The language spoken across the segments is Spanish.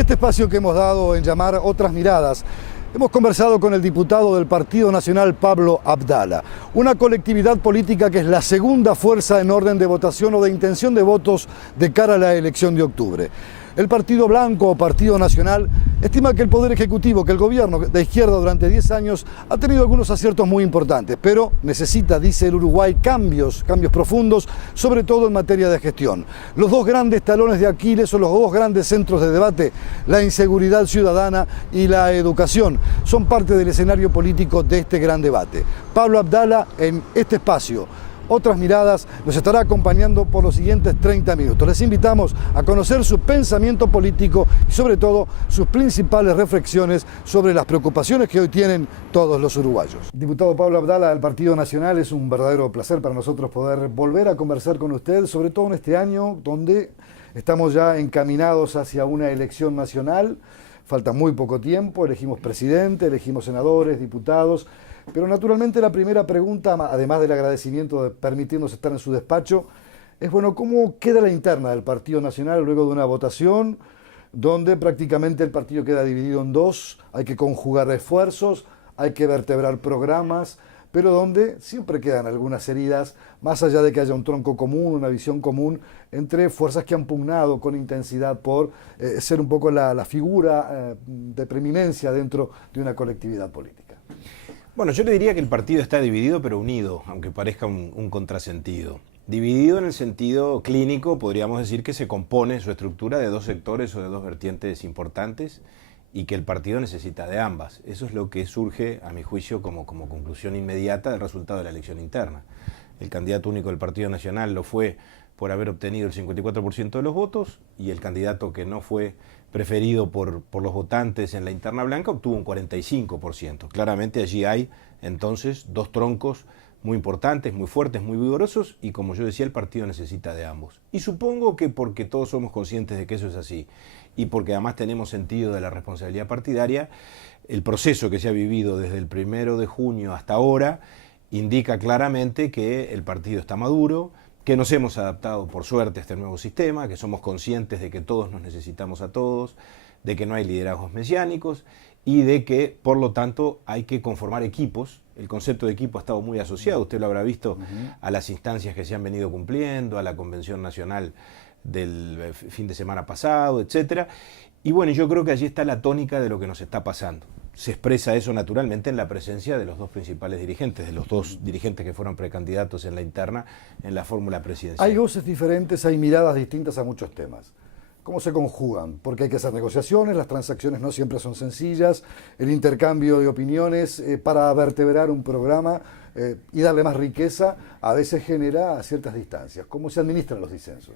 este espacio que hemos dado en llamar Otras Miradas, hemos conversado con el diputado del Partido Nacional, Pablo Abdala, una colectividad política que es la segunda fuerza en orden de votación o de intención de votos de cara a la elección de octubre. El Partido Blanco o Partido Nacional estima que el Poder Ejecutivo, que el gobierno de izquierda durante 10 años ha tenido algunos aciertos muy importantes, pero necesita, dice el Uruguay, cambios profundos, sobre todo en materia de gestión. Los dos grandes talones de Aquiles o los dos grandes centros de debate, la inseguridad ciudadana y la educación, son parte del escenario político de este gran debate. Pablo Abdala, en este espacio, Otras Miradas, nos estará acompañando por los siguientes 30 minutos. Les invitamos a conocer su pensamiento político y sobre todo sus principales reflexiones sobre las preocupaciones que hoy tienen todos los uruguayos. Diputado Pablo Abdala del Partido Nacional, es un verdadero placer para nosotros poder volver a conversar con usted, sobre todo en este año donde estamos ya encaminados hacia una elección nacional. Falta muy poco tiempo, elegimos presidente, elegimos senadores, diputados. Pero naturalmente la primera pregunta, además del agradecimiento de permitirnos estar en su despacho, es bueno, ¿cómo queda la interna del Partido Nacional luego de una votación donde prácticamente el partido queda dividido en dos? Hay que conjugar esfuerzos, hay que vertebrar programas, pero donde siempre quedan algunas heridas, más allá de que haya un tronco común, una visión común entre fuerzas que han pugnado con intensidad por ser un poco la figura de preeminencia dentro de una colectividad política. Bueno, yo le diría que el partido está dividido pero unido, aunque parezca un contrasentido. Dividido en el sentido clínico, podríamos decir que se compone su estructura de dos sectores o de dos vertientes importantes y que el partido necesita de ambas. Eso es lo que surge, a mi juicio, como conclusión inmediata del resultado de la elección interna. El candidato único del Partido Nacional lo fue por haber obtenido el 54% de los votos y el candidato que no fue preferido por los votantes en la interna blanca obtuvo un 45%. Claramente allí hay entonces dos troncos muy importantes, muy fuertes, muy vigorosos y, como yo decía, el partido necesita de ambos. Y supongo que porque todos somos conscientes de que eso es así y porque además tenemos sentido de la responsabilidad partidaria, el proceso que se ha vivido desde el 1 de junio hasta ahora indica claramente que el partido está maduro, que nos hemos adaptado por suerte a este nuevo sistema, que somos conscientes de que todos nos necesitamos a todos, de que no hay liderazgos mesiánicos y de que, por lo tanto, hay que conformar equipos. El concepto de equipo ha estado muy asociado, usted lo habrá visto, a las instancias que se han venido cumpliendo, a la Convención Nacional del fin de semana pasado, etcétera. Y bueno, yo creo que allí está la tónica de lo que nos está pasando. Se expresa eso naturalmente en la presencia de los dos principales dirigentes, de los dos dirigentes que fueron precandidatos en la interna en la fórmula presidencial. Hay voces diferentes, hay miradas distintas a muchos temas. ¿Cómo se conjugan? Porque hay que hacer negociaciones, las transacciones no siempre son sencillas, el intercambio de opiniones para vertebrar un programa y darle más riqueza a veces genera ciertas distancias. ¿Cómo se administran los disensos?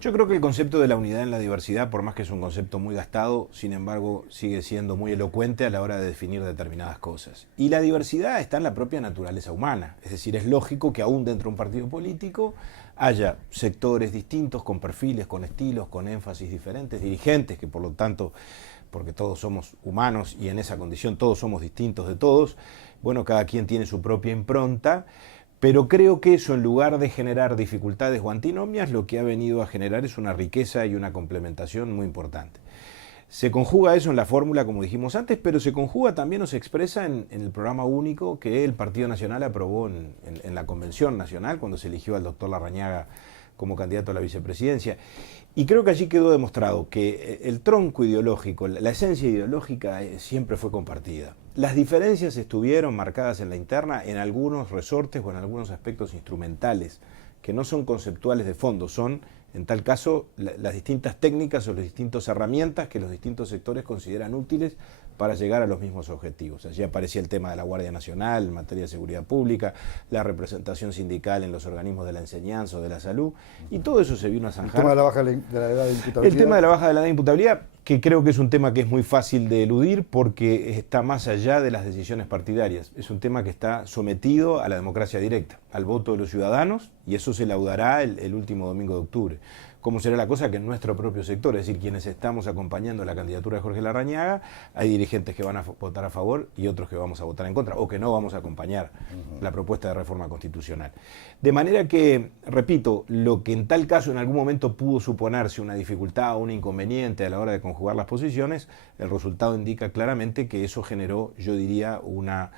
Yo creo que el concepto de la unidad en la diversidad, por más que es un concepto muy gastado, sin embargo sigue siendo muy elocuente a la hora de definir determinadas cosas. Y la diversidad está en la propia naturaleza humana, es decir, es lógico que aún dentro de un partido político haya sectores distintos, con perfiles, con estilos, con énfasis diferentes, dirigentes que por lo tanto, porque todos somos humanos y en esa condición todos somos distintos de todos, bueno, cada quien tiene su propia impronta. Pero creo que eso, en lugar de generar dificultades o antinomias, lo que ha venido a generar es una riqueza y una complementación muy importante. Se conjuga eso en la fórmula, como dijimos antes, pero se conjuga también o se expresa en el programa único que el Partido Nacional aprobó en la Convención Nacional, cuando se eligió al doctor Larrañaga como candidato a la vicepresidencia. Y creo que allí quedó demostrado que el tronco ideológico, la esencia ideológica siempre fue compartida. Las diferencias estuvieron marcadas en la interna en algunos resortes o en algunos aspectos instrumentales, que no son conceptuales de fondo, son, en tal caso, las distintas técnicas o las distintas herramientas que los distintos sectores consideran útiles para llegar a los mismos objetivos. Allí aparecía el tema de la Guardia Nacional en materia de seguridad pública, la representación sindical en los organismos de la enseñanza o de la salud, y todo eso se vino a zanjar. El tema de la baja de la edad de imputabilidad. El tema de la baja de la edad de imputabilidad, que creo que es un tema que es muy fácil de eludir porque está más allá de las decisiones partidarias. Es un tema que está sometido a la democracia directa, al voto de los ciudadanos, y eso se laudará el último domingo de octubre. ¿Cómo será la cosa? Que en nuestro propio sector, es decir, quienes estamos acompañando la candidatura de Jorge Larrañaga, hay dirigentes que van a votar a favor y otros que vamos a votar en contra, o que no vamos a acompañar la propuesta de reforma constitucional. De manera que, repito, lo que en tal caso en algún momento pudo suponerse una dificultad o un inconveniente a la hora de conjugar las posiciones, el resultado indica claramente que eso generó, yo diría, una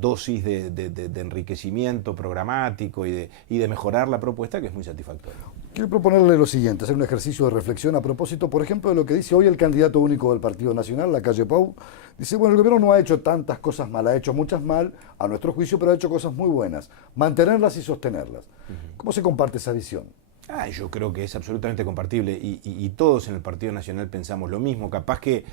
dosis de enriquecimiento programático y de mejorar la propuesta que es muy satisfactoria. Quiero proponerle lo siguiente, hacer un ejercicio de reflexión a propósito, por ejemplo, de lo que dice hoy el candidato único del Partido Nacional, Lacalle Pou. Dice, bueno, el gobierno no ha hecho tantas cosas mal, ha hecho muchas mal, a nuestro juicio, pero ha hecho cosas muy buenas. Mantenerlas y sostenerlas. ¿Cómo se comparte esa visión? Yo creo que es absolutamente compartible y todos en el Partido Nacional pensamos lo mismo. Capaz que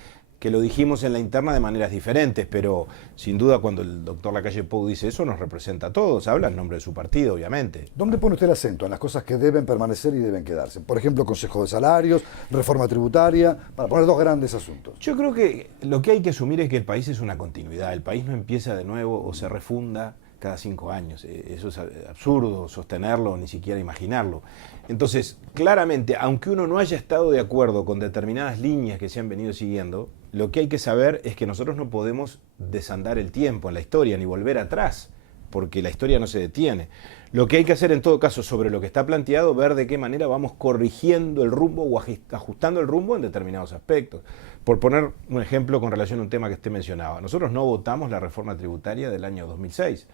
lo dijimos en la interna de maneras diferentes, pero sin duda cuando el doctor Lacalle Pou dice eso nos representa a todos, habla en nombre de su partido, obviamente. ¿Dónde pone usted el acento? En las cosas que deben permanecer y deben quedarse. Por ejemplo, Consejo de Salarios, reforma tributaria, para poner dos grandes asuntos. Yo creo que lo que hay que asumir es que el país es una continuidad, el país no empieza de nuevo o se refunda cada 5 años. Eso es absurdo sostenerlo, ni siquiera imaginarlo. Entonces, claramente, aunque uno no haya estado de acuerdo con determinadas líneas que se han venido siguiendo, lo que hay que saber es que nosotros no podemos desandar el tiempo en la historia, ni volver atrás, porque la historia no se detiene. Lo que hay que hacer en todo caso sobre lo que está planteado, ver de qué manera vamos corrigiendo el rumbo o ajustando el rumbo en determinados aspectos. Por poner un ejemplo con relación a un tema que usted mencionaba, nosotros no votamos la reforma tributaria del año 2006.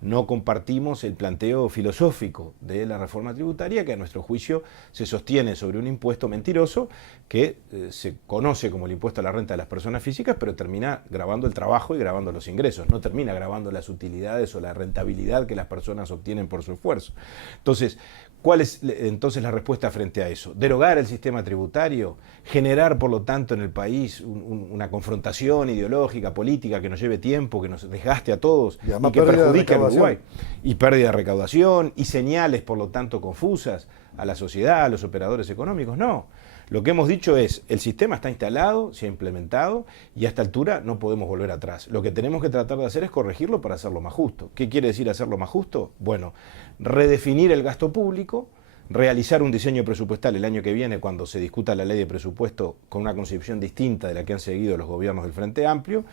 No compartimos el planteo filosófico de la reforma tributaria que a nuestro juicio se sostiene sobre un impuesto mentiroso que se conoce como el impuesto a la renta de las personas físicas, pero termina gravando el trabajo y gravando los ingresos, no termina gravando las utilidades o la rentabilidad que las personas obtienen por su esfuerzo. Entonces, ¿cuál es entonces la respuesta frente a eso? Derogar el sistema tributario, generar por lo tanto en el país una confrontación ideológica, política que nos lleve tiempo, que nos desgaste a todos y que perjudique a Uruguay. Y pérdida de recaudación y señales por lo tanto confusas a la sociedad, a los operadores económicos. No. Lo que hemos dicho es, el sistema está instalado, se ha implementado y a esta altura no podemos volver atrás. Lo que tenemos que tratar de hacer es corregirlo para hacerlo más justo. ¿Qué quiere decir hacerlo más justo? Bueno, redefinir el gasto público, realizar un diseño presupuestal el año que viene cuando se discuta la ley de presupuesto con una concepción distinta de la que han seguido los gobiernos del Frente Amplio,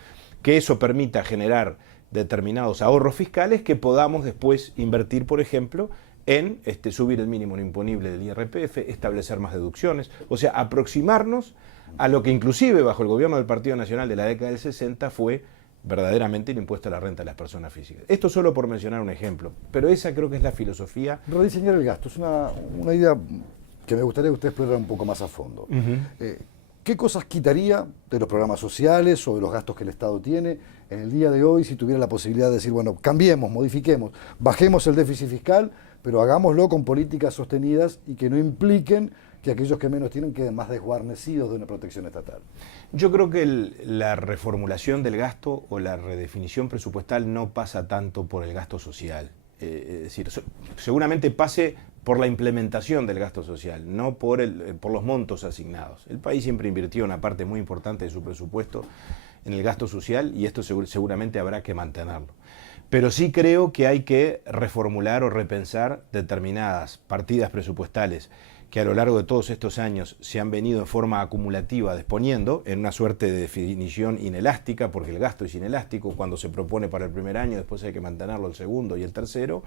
que eso permita generar determinados ahorros fiscales que podamos después invertir, por ejemplo, en subir el mínimo imponible del IRPF, establecer más deducciones, o sea, aproximarnos a lo que inclusive bajo el gobierno del Partido Nacional de la década del 60 fue verdaderamente el impuesto a la renta de las personas físicas. Esto solo por mencionar un ejemplo, pero esa creo que es la filosofía. Rediseñar el gasto es una idea que me gustaría que usted explorara un poco más a fondo. ¿Qué cosas quitaría de los programas sociales o de los gastos que el Estado tiene en el día de hoy si tuviera la posibilidad de decir, bueno, cambiemos, modifiquemos, bajemos el déficit fiscal, pero hagámoslo con políticas sostenidas y que no impliquen que aquellos que menos tienen queden más desguarnecidos de una protección estatal? Yo creo que la reformulación del gasto o la redefinición presupuestal no pasa tanto por el gasto social. Es decir, seguramente pase por la implementación del gasto social, no por los montos asignados. El país siempre invirtió una parte muy importante de su presupuesto en el gasto social y esto seguramente habrá que mantenerlo. Pero sí creo que hay que reformular o repensar determinadas partidas presupuestales que a lo largo de todos estos años se han venido en forma acumulativa disponiendo en una suerte de definición inelástica, porque el gasto es inelástico, cuando se propone para el primer año, después hay que mantenerlo el segundo y el tercero,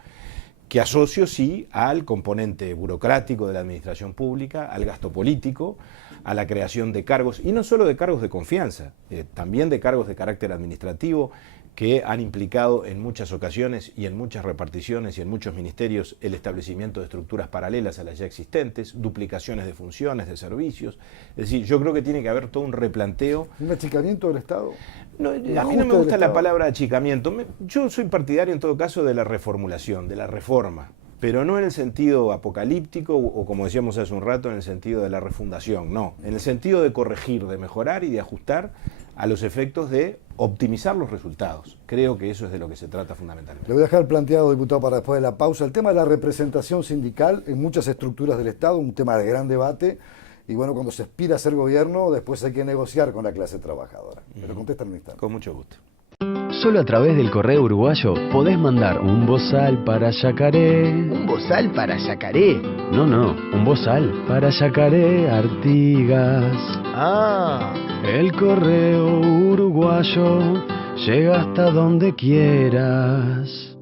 que asocio sí al componente burocrático de la administración pública, al gasto político, a la creación de cargos, y no solo de cargos de confianza, también de cargos de carácter administrativo, que han implicado en muchas ocasiones y en muchas reparticiones y en muchos ministerios el establecimiento de estructuras paralelas a las ya existentes, duplicaciones de funciones, de servicios. Es decir, yo creo que tiene que haber todo un replanteo. ¿Un achicamiento del Estado? No, a mí no me gusta la palabra achicamiento. Yo soy partidario en todo caso de la reformulación, de la reforma, pero no en el sentido apocalíptico o como decíamos hace un rato, en el sentido de la refundación, no. En el sentido de corregir, de mejorar y de ajustar a los efectos de optimizar los resultados. Creo que eso es de lo que se trata fundamentalmente. Le voy a dejar planteado, diputado, para después de la pausa, el tema de la representación sindical en muchas estructuras del Estado, un tema de gran debate, y bueno, cuando se aspira a ser gobierno, después hay que negociar con la clase trabajadora. Pero contesta en un instante. Con mucho gusto. Solo a través del correo uruguayo podés mandar un bozal para Yacaré. ¿Un bozal para Yacaré? No, un bozal para Yacaré Artigas. Ah. El correo uruguayo llega hasta donde quieras.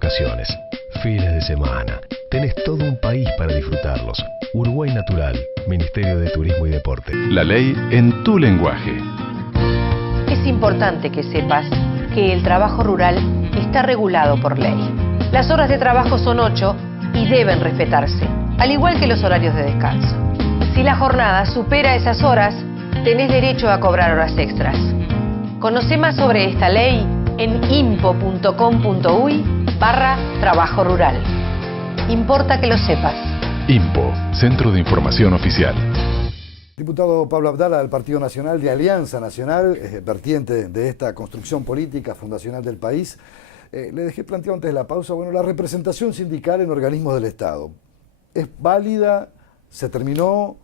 vacaciones, fines de semana. Tenés todo un país para disfrutarlos. Uruguay Natural, Ministerio de Turismo y Deporte. La ley en tu lenguaje. Es importante que sepas que el trabajo rural está regulado por ley. Las horas de trabajo son 8 y deben respetarse, al igual que los horarios de descanso. Si la jornada supera esas horas, tenés derecho a cobrar horas extras. Conoce más sobre esta ley en impo.com.uy/trabajo rural. Importa que lo sepas. IMPO, Centro de Información Oficial. Diputado Pablo Abdala del Partido Nacional, de Alianza Nacional, vertiente de esta construcción política fundacional del país. Le dejé planteado antes de la pausa, bueno, la representación sindical en organismos del Estado. ¿Es válida? ¿Se terminó?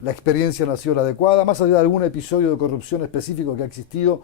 ¿La experiencia no ha sido la adecuada? Más allá de algún episodio de corrupción específico que ha existido,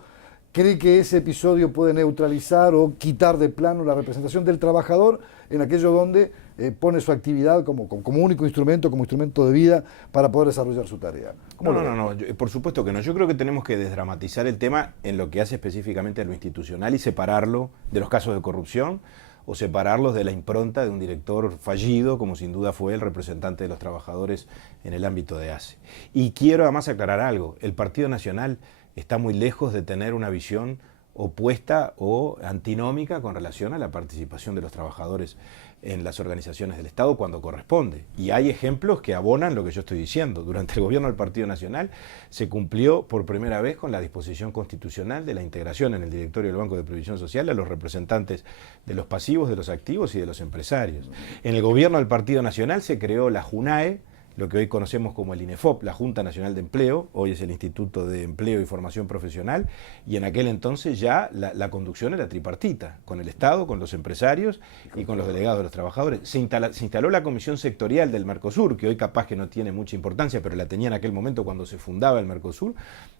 ¿cree que ese episodio puede neutralizar o quitar de plano la representación del trabajador en aquello donde pone su actividad como único instrumento, como instrumento de vida para poder desarrollar su tarea? No, por supuesto que no. Yo creo que tenemos que desdramatizar el tema en lo que hace específicamente a lo institucional y separarlo de los casos de corrupción o separarlos de la impronta de un director fallido, como sin duda fue el representante de los trabajadores en el ámbito de ACE. Y quiero además aclarar algo, el Partido Nacional está muy lejos de tener una visión opuesta o antinómica con relación a la participación de los trabajadores en las organizaciones del Estado cuando corresponde. Y hay ejemplos que abonan lo que yo estoy diciendo. Durante el gobierno del Partido Nacional se cumplió por primera vez con la disposición constitucional de la integración en el directorio del Banco de Previsión Social a los representantes de los pasivos, de los activos y de los empresarios. En el gobierno del Partido Nacional se creó la JUNAE, lo que hoy conocemos como el INEFOP, la Junta Nacional de Empleo, hoy es el Instituto de Empleo y Formación Profesional, y en aquel entonces ya la conducción era tripartita, con el Estado, con los empresarios y con los delegados de los trabajadores. Se instaló la Comisión Sectorial del Mercosur, que hoy capaz que no tiene mucha importancia, pero la tenía en aquel momento cuando se fundaba el Mercosur,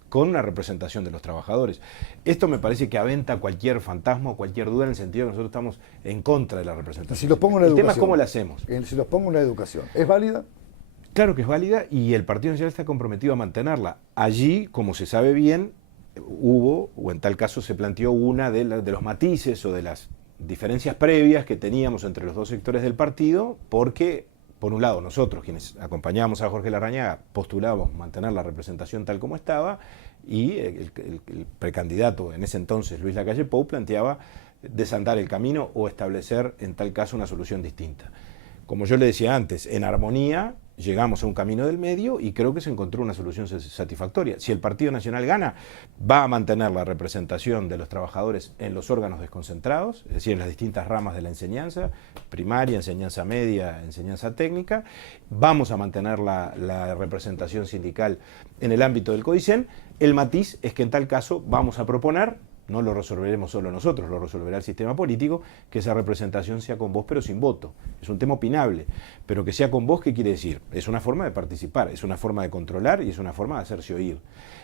con una representación de los trabajadores. Esto me parece que aventa cualquier fantasma o cualquier duda en el sentido de que nosotros estamos en contra de la representación. Si los pongo en la el educación, tema es cómo la hacemos. Si los pongo en la educación, ¿es válida? Claro que es válida y el Partido Nacional está comprometido a mantenerla. Allí, como se sabe bien, hubo, o en tal caso se planteó una de los matices o de las diferencias previas que teníamos entre los dos sectores del partido, porque, por un lado, nosotros, quienes acompañábamos a Jorge Larrañaga, postulábamos mantener la representación tal como estaba, y el precandidato en ese entonces, Luis Lacalle Pou, planteaba desandar el camino o establecer, en tal caso, una solución distinta. Como yo le decía antes, en armonía llegamos a un camino del medio y creo que se encontró una solución satisfactoria. Si el Partido Nacional gana, va a mantener la representación de los trabajadores en los órganos desconcentrados, es decir, en las distintas ramas de la enseñanza, primaria, enseñanza media, enseñanza técnica. Vamos a mantener la representación sindical en el ámbito del CODICEN. El matiz es que en tal caso vamos a proponer, no lo resolveremos solo nosotros, lo resolverá el sistema político, que esa representación sea con voz pero sin voto. Es un tema opinable, pero que sea con voz, ¿qué quiere decir? Es una forma de participar, es una forma de controlar y es una forma de hacerse oír.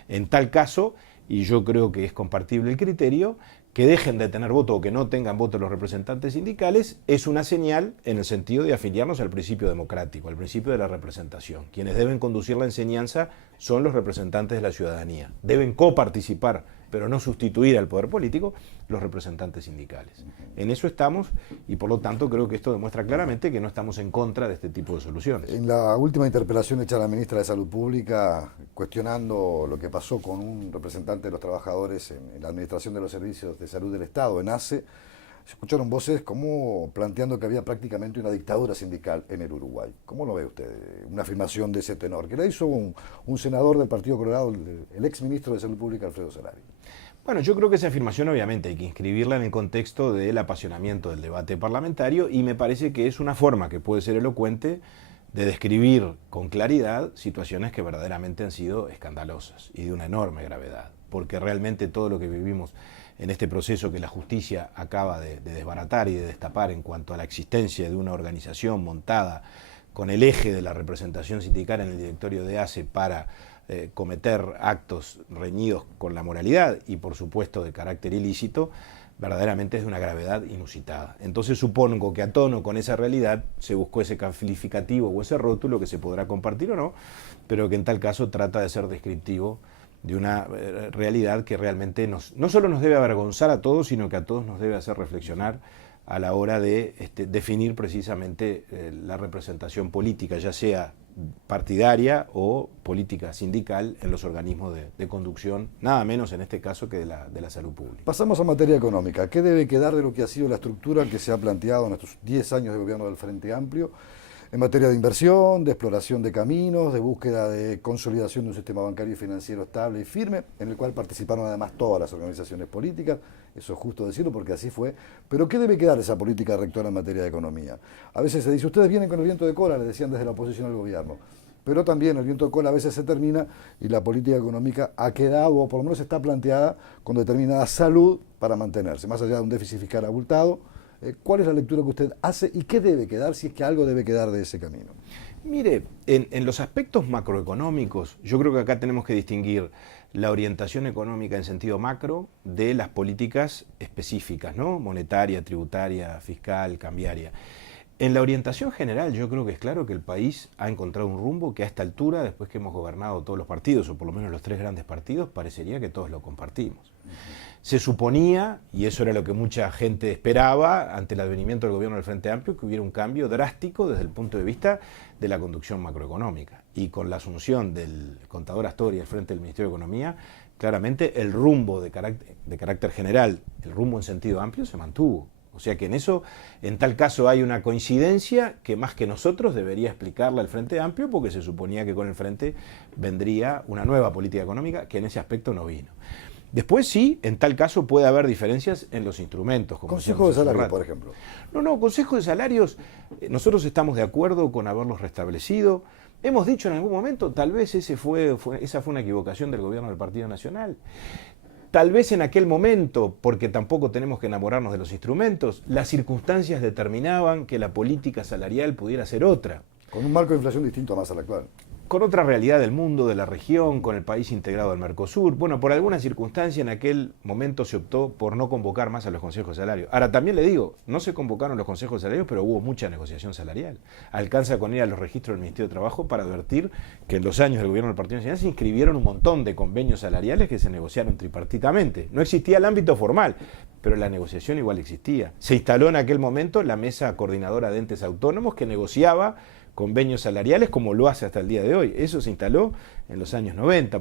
En tal caso, y yo creo que es compartible el criterio, que dejen de tener voto o que no tengan voto los representantes sindicales es una señal en el sentido de afiliarnos al principio democrático, al principio de la representación. Quienes deben conducir la enseñanza son los representantes de la ciudadanía. Deben coparticipar, pero no sustituir al poder político, los representantes sindicales. En eso estamos y por lo tanto creo que esto demuestra claramente que no estamos en contra de este tipo de soluciones. En la última interpelación hecha a la ministra de Salud Pública, cuestionando lo que pasó con un representante de los trabajadores en la Administración de los Servicios de Salud del Estado, en ACE, se escucharon voces como planteando que había prácticamente una dictadura sindical en el Uruguay. ¿Cómo lo ve usted? Una afirmación de ese tenor, que la hizo un senador del Partido Colorado, el exministro de Salud Pública, Alfredo Solari. Bueno, yo creo que esa afirmación obviamente hay que inscribirla en el contexto del apasionamiento del debate parlamentario y me parece que es una forma que puede ser elocuente de describir con claridad situaciones que verdaderamente han sido escandalosas y de una enorme gravedad, porque realmente todo lo que vivimos en este proceso que la justicia acaba de desbaratar y de destapar en cuanto a la existencia de una organización montada con el eje de la representación sindical en el directorio de ACE para cometer actos reñidos con la moralidad y por supuesto de carácter ilícito, verdaderamente es de una gravedad inusitada. Entonces supongo que a tono con esa realidad se buscó ese calificativo o ese rótulo que se podrá compartir o no, pero que en tal caso trata de ser descriptivo de una realidad que realmente no solo nos debe avergonzar a todos, sino que a todos nos debe hacer reflexionar a la hora de definir precisamente la representación política, ya sea partidaria o política sindical en los organismos de conducción, nada menos en este caso que de la salud pública. Pasamos a materia económica. ¿Qué debe quedar de lo que ha sido la estructura que se ha planteado en estos 10 años de gobierno del Frente Amplio en materia de inversión, de exploración de caminos, de búsqueda de consolidación de un sistema bancario y financiero estable y firme, en el cual participaron además todas las organizaciones políticas? Eso es justo decirlo porque así fue. Pero ¿qué debe quedar de esa política rectora en materia de economía? A veces se dice, ustedes vienen con el viento de cola, le decían desde la oposición al gobierno. Pero también el viento de cola a veces se termina y la política económica ha quedado, o por lo menos está planteada, con determinada salud para mantenerse, más allá de un déficit fiscal abultado. ¿Cuál es la lectura que usted hace y qué debe quedar, si es que algo debe quedar de ese camino? Mire, en los aspectos macroeconómicos, yo creo que acá tenemos que distinguir la orientación económica en sentido macro de las políticas específicas, ¿no? Monetaria, tributaria, fiscal, cambiaria. En la orientación general yo creo que es claro que el país ha encontrado un rumbo que a esta altura, después que hemos gobernado todos los partidos, o por lo menos los 3 grandes partidos, parecería que todos lo compartimos. Se suponía, y eso era lo que mucha gente esperaba ante el advenimiento del gobierno del Frente Amplio, que hubiera un cambio drástico desde el punto de vista de la conducción macroeconómica. Y con la asunción del contador Astori al frente del Ministerio de Economía, claramente el rumbo de carácter general, el rumbo en sentido amplio, se mantuvo. O sea que en eso, en tal caso, hay una coincidencia que más que nosotros debería explicarla el Frente Amplio, porque se suponía que con el Frente vendría una nueva política económica que en ese aspecto no vino. Después sí, en tal caso puede haber diferencias en los instrumentos. Como Consejo de salarios, por ejemplo. No, Consejo de Salarios, nosotros estamos de acuerdo con haberlos restablecido. Hemos dicho en algún momento, tal vez esa fue una equivocación del gobierno del Partido Nacional. Tal vez en aquel momento, porque tampoco tenemos que enamorarnos de los instrumentos, las circunstancias determinaban que la política salarial pudiera ser otra. Con un marco de inflación distinto a más al actual. Con otra realidad del mundo, de la región, con el país integrado al Mercosur. Bueno, por alguna circunstancia en aquel momento se optó por no convocar más a los consejos de salarios. Ahora, también le digo, no se convocaron los consejos de salarios, pero hubo mucha negociación salarial. Alcanza con ir a los registros del Ministerio de Trabajo para advertir que en los años del gobierno del Partido Nacional se inscribieron un montón de convenios salariales que se negociaron tripartitamente. No existía el ámbito formal, pero la negociación igual existía. Se instaló en aquel momento la mesa coordinadora de entes autónomos que negociaba convenios salariales como lo hace hasta el día de hoy. Eso se instaló en los años 90.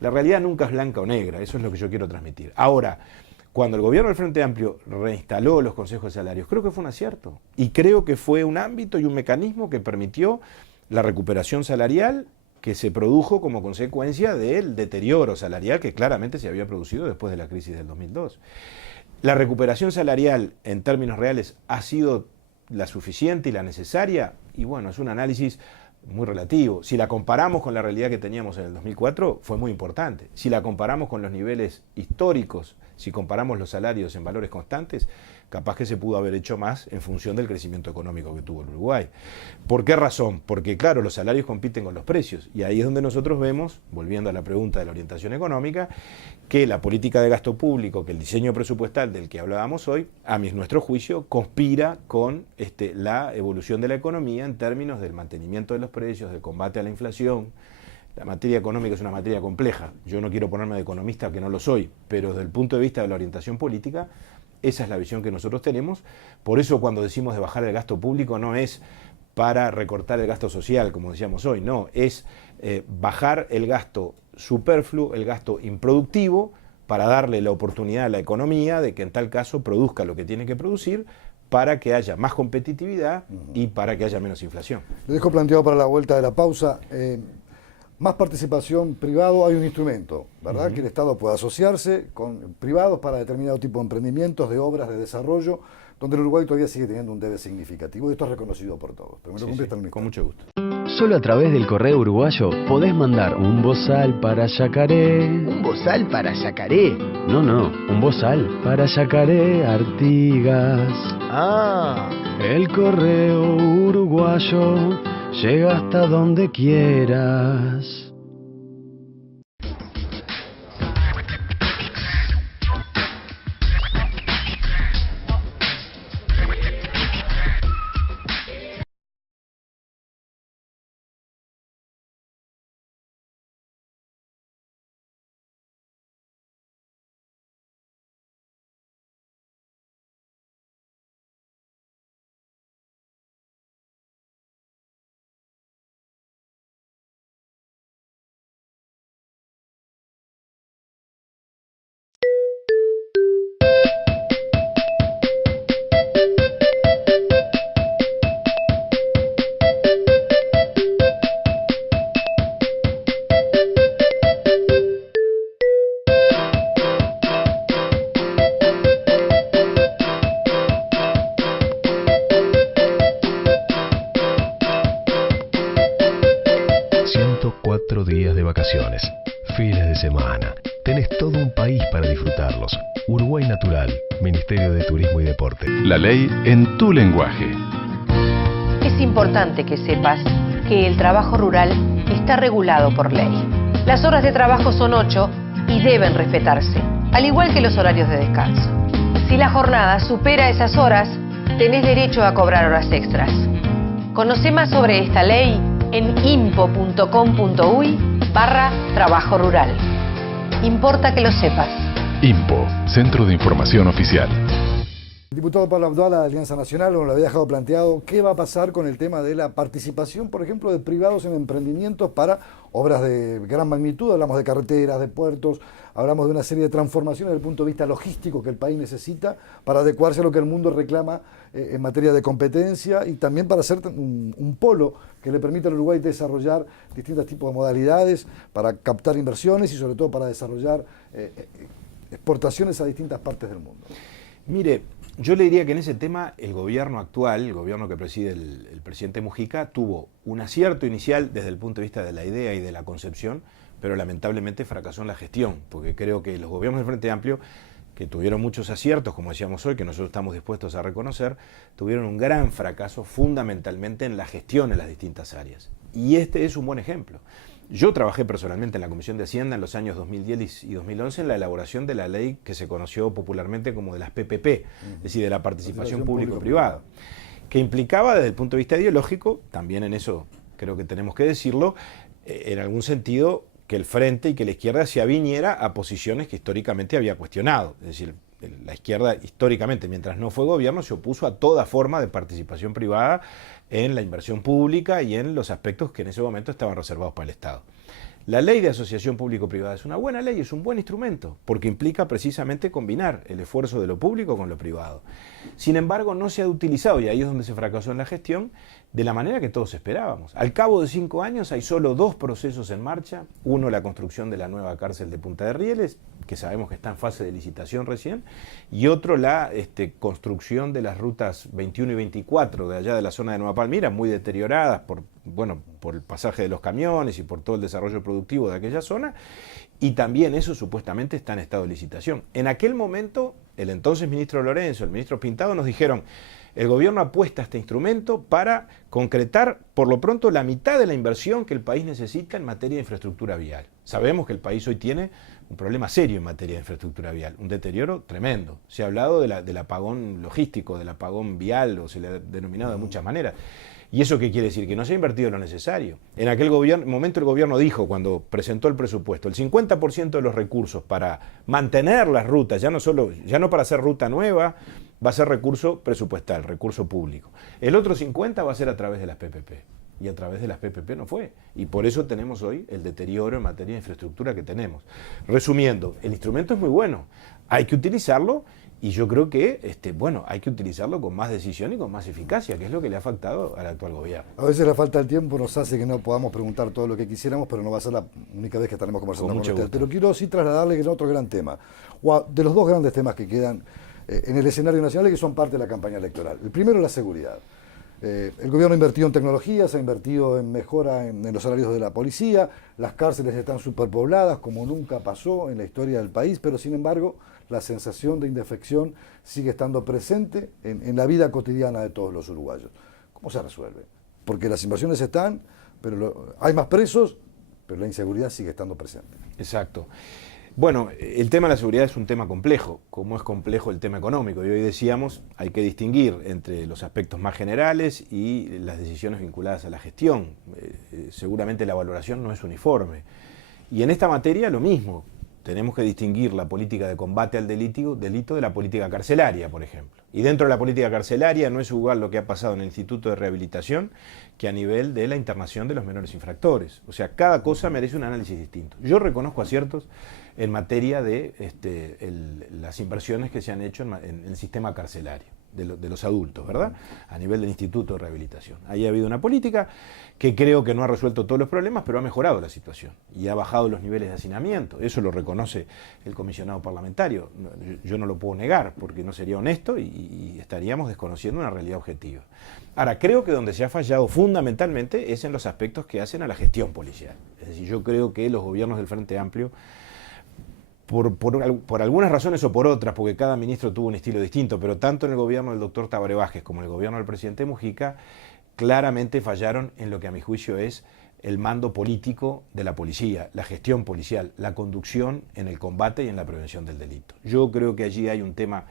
La realidad nunca es blanca o negra, eso es lo que yo quiero transmitir. Ahora, cuando el gobierno del Frente Amplio reinstaló los consejos de salarios, creo que fue un acierto. Y creo que fue un ámbito y un mecanismo que permitió la recuperación salarial que se produjo como consecuencia del deterioro salarial que claramente se había producido después de la crisis del 2002. La recuperación salarial en términos reales ha sido la suficiente y la necesaria, y bueno, es un análisis muy relativo. Si la comparamos con la realidad que teníamos en el 2004, fue muy importante. Si la comparamos con los niveles históricos, si comparamos los salarios en valores constantes, capaz que se pudo haber hecho más en función del crecimiento económico que tuvo el Uruguay. ¿Por qué razón? Porque claro, los salarios compiten con los precios, y ahí es donde nosotros vemos, volviendo a la pregunta de la orientación económica, que la política de gasto público, que el diseño presupuestal del que hablábamos hoy, a nuestro juicio, conspira con la evolución de la economía en términos del mantenimiento de los precios, del combate a la inflación. La materia económica es una materia compleja. Yo no quiero ponerme de economista, que no lo soy, pero desde el punto de vista de la orientación política, esa es la visión que nosotros tenemos. Por eso cuando decimos de bajar el gasto público no es para recortar el gasto social, como decíamos hoy, no, es bajar el gasto superfluo, el gasto improductivo, para darle la oportunidad a la economía de que en tal caso produzca lo que tiene que producir, para que haya más competitividad y para que haya menos inflación. Le dejo planteado para la vuelta de la pausa, más participación privado, hay un instrumento, ¿verdad? Que el Estado pueda asociarse con privados para determinado tipo de emprendimientos, de obras, de desarrollo, donde el Uruguay todavía sigue teniendo un debe significativo, y esto es reconocido por todos. Pero me lo contesta el con mucho gusto. Solo a través del correo uruguayo podés mandar un bozal para Yacaré. ¿Un bozal para Yacaré? No, un bozal para Yacaré Artigas. Ah. El correo uruguayo llega hasta donde quieras. 104 días de vacaciones, fines de semana. Tenés todo un país para disfrutarlos. Uruguay Natural, Ministerio de Turismo y Deporte. La ley en tu lenguaje. Es importante que sepas que el trabajo rural está regulado por ley. Las horas de trabajo son 8 y deben respetarse, al igual que los horarios de descanso. Si la jornada supera esas horas, tenés derecho a cobrar horas extras. Conoce más sobre esta ley en impo.com.uy/trabajo rural. Importa que lo sepas. INPO, Centro de Información Oficial. El diputado Pablo Abdala de Alianza Nacional nos lo había dejado planteado. ¿Qué va a pasar con el tema de la participación, por ejemplo, de privados en emprendimientos para obras de gran magnitud? Hablamos de carreteras, de puertos, hablamos de una serie de transformaciones desde el punto de vista logístico que el país necesita para adecuarse a lo que el mundo reclama en materia de competencia y también para hacer un polo que le permita al Uruguay desarrollar distintos tipos de modalidades para captar inversiones y sobre todo para desarrollar exportaciones a distintas partes del mundo. Mire, yo le diría que en ese tema el gobierno actual, el gobierno que preside el presidente Mujica, tuvo un acierto inicial desde el punto de vista de la idea y de la concepción, pero lamentablemente fracasó en la gestión, porque creo que los gobiernos del Frente Amplio, que tuvieron muchos aciertos, como decíamos hoy, que nosotros estamos dispuestos a reconocer, tuvieron un gran fracaso fundamentalmente en la gestión en las distintas áreas. Y este es un buen ejemplo. Yo trabajé personalmente en la Comisión de Hacienda en los años 2010 y 2011 en la elaboración de la ley que se conoció popularmente como de las PPP, es decir, de la participación público-privada, que implicaba desde el punto de vista ideológico, también en eso creo que tenemos que decirlo, en algún sentido que el Frente y que la izquierda se aviniera a posiciones que históricamente había cuestionado, es decir, la izquierda históricamente, mientras no fue gobierno, se opuso a toda forma de participación privada en la inversión pública y en los aspectos que en ese momento estaban reservados para el Estado. La ley de asociación público-privada es una buena ley, es un buen instrumento, porque implica precisamente combinar el esfuerzo de lo público con lo privado. Sin embargo, no se ha utilizado, y ahí es donde se fracasó en la gestión, de la manera que todos esperábamos. Al cabo de 5 años hay solo 2 procesos en marcha. Uno, la construcción de la nueva cárcel de Punta de Rieles, que sabemos que está en fase de licitación recién, y otro, la construcción de las rutas 21 y 24 de allá de la zona de Nueva Palmira, muy deterioradas por el pasaje de los camiones y por todo el desarrollo productivo de aquella zona, y también eso supuestamente está en estado de licitación. En aquel momento, el entonces ministro Lorenzo, el ministro Pintado nos dijeron: el gobierno apuesta a este instrumento para concretar por lo pronto la mitad de la inversión que el país necesita en materia de infraestructura vial. Sabemos que el país hoy tiene un problema serio en materia de infraestructura vial, un deterioro tremendo. Se ha hablado del apagón logístico, del apagón vial, o se le ha denominado de muchas maneras. ¿Y eso qué quiere decir? Que no se ha invertido lo necesario. En aquel momento el gobierno dijo, cuando presentó el presupuesto, el 50% de los recursos para mantener las rutas, ya no para hacer ruta nueva, va a ser recurso presupuestal, recurso público. El otro 50% va a ser a través de las PPP. Y a través de las PPP no fue. Y por eso tenemos hoy el deterioro en materia de infraestructura que tenemos. Resumiendo, el instrumento es muy bueno. Hay que utilizarlo. Y yo creo que hay que utilizarlo con más decisión y con más eficacia, que es lo que le ha faltado al actual gobierno. A veces la falta del tiempo nos hace que no podamos preguntar todo lo que quisiéramos, pero no va a ser la única vez que estaremos conversando con usted. Pero quiero sí trasladarle otro gran tema, de los 2 grandes temas que quedan en el escenario nacional y que son parte de la campaña electoral. El primero es la seguridad. El gobierno ha invertido en tecnologías, ha invertido en mejora en los salarios de la policía, las cárceles están superpobladas como nunca pasó en la historia del país, pero sin embargo la sensación de indefección sigue estando presente en la vida cotidiana de todos los uruguayos. ¿Cómo se resuelve? Porque las inversiones están, pero hay más presos, pero la inseguridad sigue estando presente. Exacto. Bueno, el tema de la seguridad es un tema complejo, como es complejo el tema económico. Y hoy decíamos, hay que distinguir entre los aspectos más generales y las decisiones vinculadas a la gestión. Seguramente la valoración no es uniforme. Y en esta materia lo mismo. Tenemos que distinguir la política de combate al delito de la política carcelaria, por ejemplo. Y dentro de la política carcelaria no es igual lo que ha pasado en el Instituto de Rehabilitación que a nivel de la internación de los menores infractores. O sea, cada cosa merece un análisis distinto. Yo reconozco aciertos en materia de las inversiones que se han hecho en el sistema carcelario. de los adultos, ¿verdad? A nivel del Instituto de Rehabilitación. Ahí ha habido una política que creo que no ha resuelto todos los problemas, pero ha mejorado la situación y ha bajado los niveles de hacinamiento. Eso lo reconoce el comisionado parlamentario. Yo no lo puedo negar porque no sería honesto y estaríamos desconociendo una realidad objetiva. Ahora, creo que donde se ha fallado fundamentalmente es en los aspectos que hacen a la gestión policial. Es decir, yo creo que los gobiernos del Frente Amplio, por algunas razones o por otras, porque cada ministro tuvo un estilo distinto, pero tanto en el gobierno del doctor Tabaré Vázquez como en el gobierno del presidente Mujica, claramente fallaron en lo que a mi juicio es el mando político de la policía, la gestión policial, la conducción en el combate y en la prevención del delito. Yo creo que allí hay un tema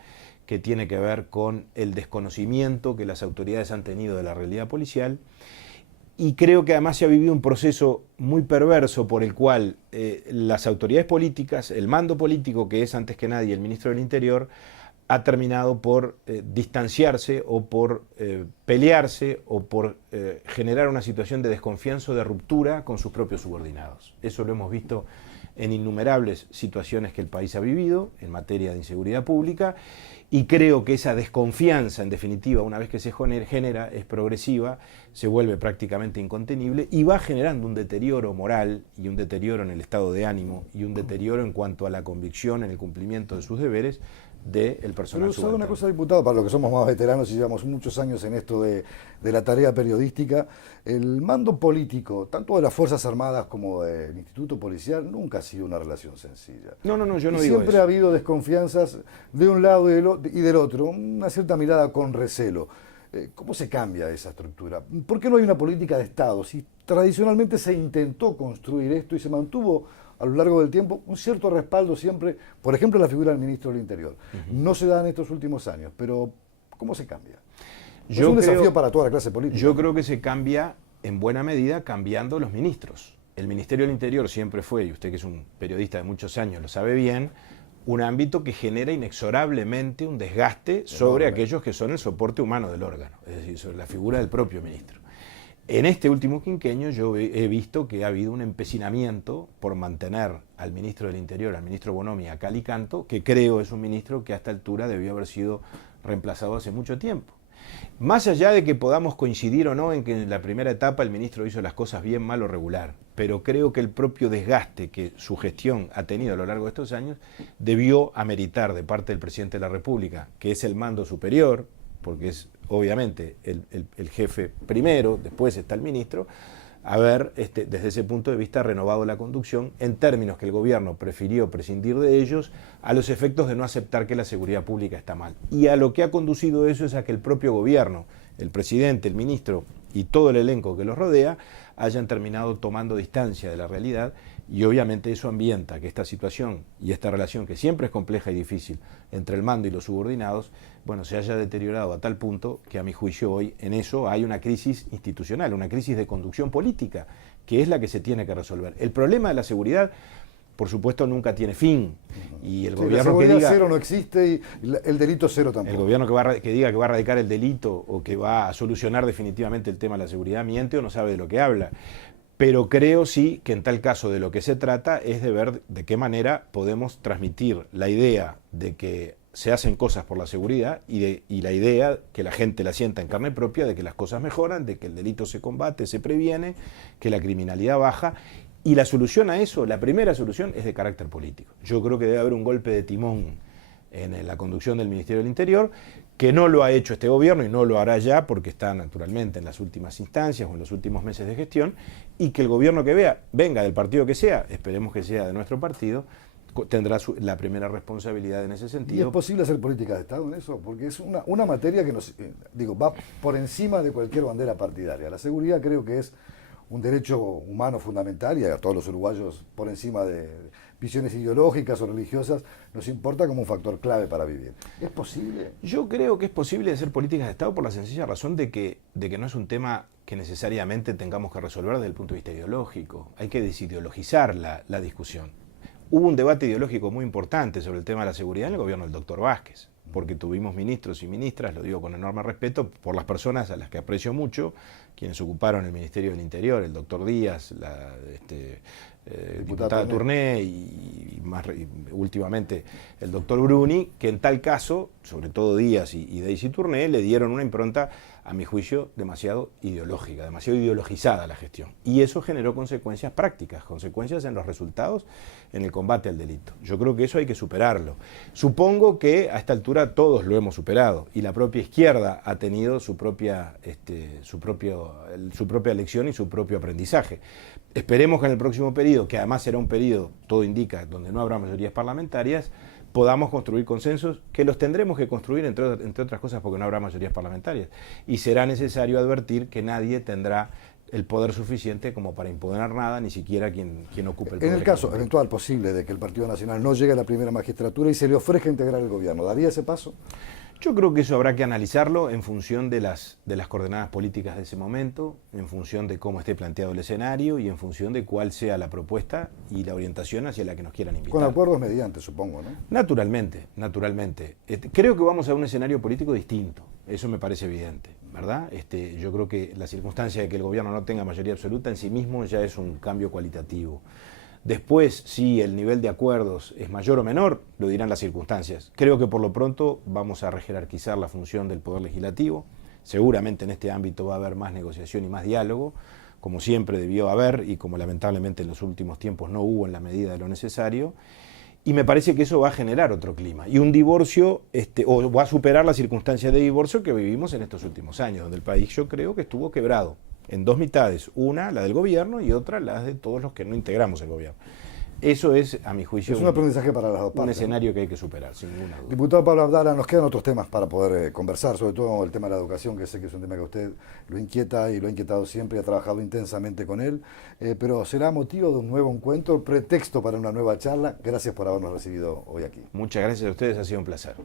que tiene que ver con el desconocimiento que las autoridades han tenido de la realidad policial. Y creo que además se ha vivido un proceso muy perverso por el cual las autoridades políticas, el mando político, que es antes que nadie el ministro del Interior, ha terminado por distanciarse o por pelearse o por generar una situación de desconfianza o de ruptura con sus propios subordinados. Eso lo hemos visto en innumerables situaciones que el país ha vivido en materia de inseguridad pública, y creo que esa desconfianza, en definitiva, una vez que se genera, es progresiva, se vuelve prácticamente incontenible y va generando un deterioro moral y un deterioro en el estado de ánimo y un deterioro en cuanto a la convicción en el cumplimiento de sus deberes del personal Pero subalterno. una cosa, diputado, para los que somos más veteranos y llevamos muchos años en esto de la tarea periodística, el mando político, tanto de las Fuerzas Armadas como del Instituto Policial, nunca ha sido una relación sencilla. No, yo no Y digo siempre eso. ha habido desconfianzas de un lado y del otro, una cierta mirada con recelo. ¿Cómo se cambia esa estructura? ¿Por qué no hay una política de Estado? Si tradicionalmente se intentó construir esto y se mantuvo a lo largo del tiempo un cierto respaldo siempre, por ejemplo, la figura del ministro del Interior. No se da en estos últimos años, pero ¿cómo se cambia? Es un desafío para toda la clase política. Yo creo que se cambia en buena medida cambiando los ministros. El Ministerio del Interior siempre fue, y usted que es un periodista de muchos años lo sabe bien, un ámbito que genera inexorablemente un desgaste sobre aquellos que son el soporte humano del órgano, es decir, sobre la figura del propio ministro. En este último quinquenio yo he visto que ha habido un empecinamiento por mantener al ministro del Interior, al ministro Bonomi, a cal y canto, que creo es un ministro que a esta altura debió haber sido reemplazado hace mucho tiempo. Más allá de que podamos coincidir o no en que en la primera etapa el ministro hizo las cosas bien, mal o regular, pero creo que el propio desgaste que su gestión ha tenido a lo largo de estos años debió ameritar de parte del presidente de la República, que es el mando superior, porque es obviamente el jefe primero, después está el ministro, haber desde ese punto de vista renovado la conducción en términos que el gobierno prefirió prescindir de ellos a los efectos de no aceptar que la seguridad pública está mal. Y a lo que ha conducido eso es a que el propio gobierno, el presidente, el ministro y todo el elenco que los rodea hayan terminado tomando distancia de la realidad, y obviamente eso ambienta que esta situación y esta relación, que siempre es compleja y difícil entre el mando y los subordinados, bueno, se haya deteriorado a tal punto que a mi juicio hoy en eso hay una crisis institucional, una crisis de conducción política, que es la que se tiene que resolver. El problema de la seguridad, por supuesto, nunca tiene fin, y el gobierno la seguridad que diga cero no existe y el delito cero tampoco. el gobierno que diga que va a erradicar el delito o que va a solucionar definitivamente el tema de la seguridad miente o no sabe de lo que habla. Pero creo sí que en tal caso de lo que se trata es de ver de qué manera podemos transmitir la idea de que se hacen cosas por la seguridad y la idea que la gente la sienta en carne propia de que las cosas mejoran, de que el delito se combate, se previene, que la criminalidad baja. Y la solución a eso, la primera solución, es de carácter político. Yo creo que debe haber un golpe de timón en la conducción del Ministerio del Interior, que no lo ha hecho este gobierno y no lo hará ya porque está naturalmente en las últimas instancias o en los últimos meses de gestión, y que el gobierno que venga del partido que sea, esperemos que sea de nuestro partido, tendrá la primera responsabilidad en ese sentido. ¿Y es posible hacer política de Estado en eso? Porque es una materia que va por encima de cualquier bandera partidaria. La seguridad creo que es un derecho humano fundamental, y a todos los uruguayos, por encima de visiones ideológicas o religiosas, nos importa como un factor clave para vivir. ¿Es posible? Yo creo que es posible hacer políticas de Estado por la sencilla razón de que no es un tema que necesariamente tengamos que resolver desde el punto de vista ideológico. Hay que desideologizar la discusión. Hubo un debate ideológico muy importante sobre el tema de la seguridad en el gobierno del doctor Vázquez. porque tuvimos ministros y ministras, lo digo con enorme respeto, por las personas a las que aprecio mucho, quienes ocuparon el Ministerio del Interior, el doctor Díaz, la diputada Tourné y últimamente el doctor Bruni, que en tal caso, sobre todo Díaz y Daisy Tourné, le dieron una impronta, a mi juicio, demasiado ideológica, demasiado ideologizada la gestión. Y eso generó consecuencias prácticas, consecuencias en los resultados, en el combate al delito. Yo creo que eso hay que superarlo. Supongo que a esta altura todos lo hemos superado y la propia izquierda ha tenido su propia lección y su propio aprendizaje. Esperemos que en el próximo periodo, que además será un periodo, todo indica, donde no habrá mayorías parlamentarias, podamos construir consensos, que los tendremos que construir, entre otras cosas, porque no habrá mayorías parlamentarias. Y será necesario advertir que nadie tendrá el poder suficiente como para imponer nada, ni siquiera quien ocupe el poder. En el caso eventual posible de que el Partido Nacional no llegue a la primera magistratura y se le ofrezca integrar el gobierno, ¿daría ese paso? Yo creo que eso habrá que analizarlo en función de las coordenadas políticas de ese momento, en función de cómo esté planteado el escenario y en función de cuál sea la propuesta y la orientación hacia la que nos quieran invitar. Con acuerdos mediante, supongo, ¿no? Naturalmente. Creo que vamos a un escenario político distinto, eso me parece evidente, ¿verdad? Yo creo que la circunstancia de que el gobierno no tenga mayoría absoluta en sí mismo ya es un cambio cualitativo. Después, si el nivel de acuerdos es mayor o menor, lo dirán las circunstancias. Creo que por lo pronto vamos a rejerarquizar la función del Poder Legislativo. Seguramente en este ámbito va a haber más negociación y más diálogo, como siempre debió haber y como lamentablemente en los últimos tiempos no hubo en la medida de lo necesario. Y me parece que eso va a generar otro clima. Y un divorcio, o va a superar las circunstancias de divorcio que vivimos en estos últimos años, donde el país yo creo que estuvo quebrado en dos mitades, una la del gobierno y otra la de todos los que no integramos el gobierno. Eso es, a mi juicio, es un aprendizaje para las dos partes, un escenario que hay que superar, sin ninguna duda. Diputado Pablo Abdala, nos quedan otros temas para poder conversar, sobre todo el tema de la educación, que sé que es un tema que a usted lo inquieta y lo ha inquietado siempre y ha trabajado intensamente con él, pero será motivo de un nuevo encuentro, pretexto para una nueva charla. Gracias por habernos recibido hoy aquí. Muchas gracias a ustedes, ha sido un placer.